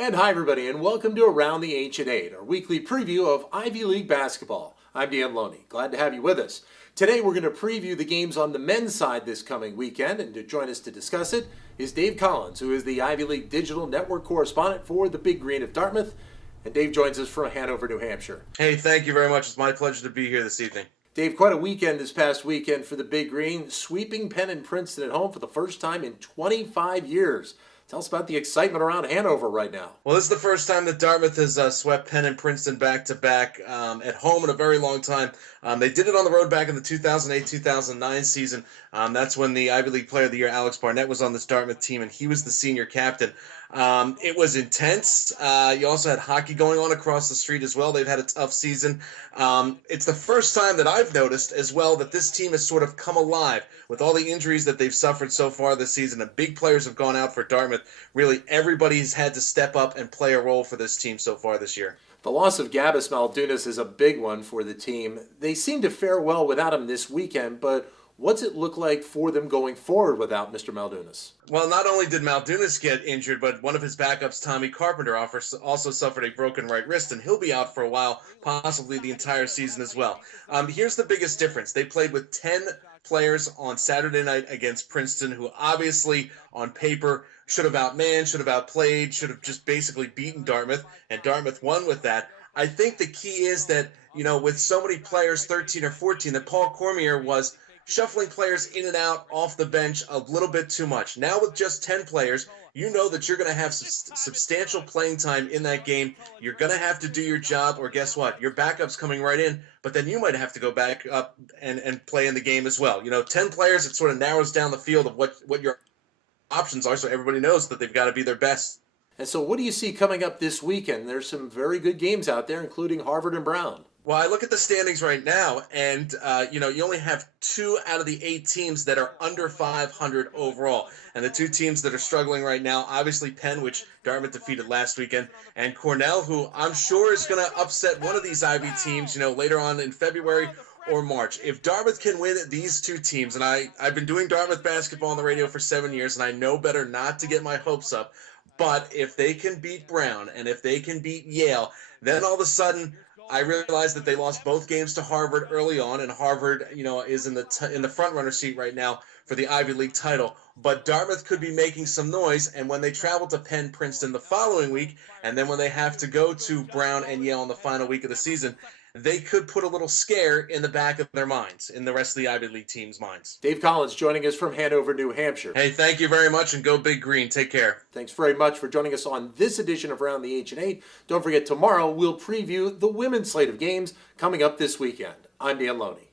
And hi, everybody, and welcome to Around the Ancient Eight, our weekly preview of Ivy League basketball. I'm Dan Loney. Glad to have you with us. Today, we're going to preview the games on the men's side this coming weekend, and to join us to discuss it is Dave Collins, who is the Ivy League Digital Network correspondent for the Big Green of Dartmouth. And Dave joins us from Hanover, New Hampshire. Hey, thank you very much. It's my pleasure to be here this evening. Dave, quite a weekend this past weekend for the Big Green, sweeping Penn and Princeton at home for the first time in 25 years. Tell us about the excitement around Hanover right now. Well, this is the first time that Dartmouth has swept Penn and Princeton back-to-back at home in a very long time. They did it on the road back in the 2008-2009 season. That's when the Ivy League Player of the Year, Alex Barnett, was on this Dartmouth team, and he was the senior captain. It was intense. You also had hockey going on across the street as well. They've had a tough season. It's the first time that I've noticed as well that this team has sort of come alive with all the injuries that they've suffered so far this season. And big players have gone out for Dartmouth. Really, everybody's had to step up and play a role for this team so far this year. The loss of Gabus Maldunas is a big one for the team. They seem to fare well without him this weekend, but what's it look like for them going forward without Mr. Maldunas? Well, not only did Maldunas get injured, but one of his backups, Tommy Carpenter, also suffered a broken right wrist, and he'll be out for a while, possibly the entire season as well. Here's the biggest difference. They played with 10 players on Saturday night against Princeton, who obviously, on paper, should have outmanned, should have outplayed, should have just basically beaten Dartmouth, and Dartmouth won with that. I think the key is that, with so many players, 13 or 14, that Paul Cormier was shuffling players in and out off the bench a little bit too much. Now with just 10 players, you know that you're going to have substantial playing time in that game. You're going to have to do your job, or guess what? Your backup's coming right in, but then you might have to go back up and play in the game as well. 10 players, it sort of narrows down the field of what your options are, so everybody knows that they've got to be their best. And so what do you see coming up this weekend? There's some very good games out there, including Harvard and Brown. Well, I look at the standings right now, and, you only have 2 out of the 8 teams that are under 500 overall. And the 2 teams that are struggling right now, obviously Penn, which Dartmouth defeated last weekend, and Cornell, who I'm sure is going to upset one of these Ivy teams, later on in February or March. If Dartmouth can win these 2 teams, and I've been doing Dartmouth basketball on the radio for 7 years, and I know better not to get my hopes up, but if they can beat Brown and if they can beat Yale, then all of a sudden I realized that they lost both games to Harvard early on, and Harvard, is in the front runner seat right now for the Ivy League title. But Dartmouth could be making some noise, and when they travel to Penn Princeton the following week, and then when they have to go to Brown and Yale in the final week of the season, they could put a little scare in the back of their minds, in the rest of the Ivy League team's minds. Dave Collins joining us from Hanover, New Hampshire. Hey, thank you very much, and go Big Green. Take care. Thanks very much for joining us on this edition of Around the Ancient Eight. Don't forget, tomorrow we'll preview the women's slate of games coming up this weekend. I'm Dan Loney.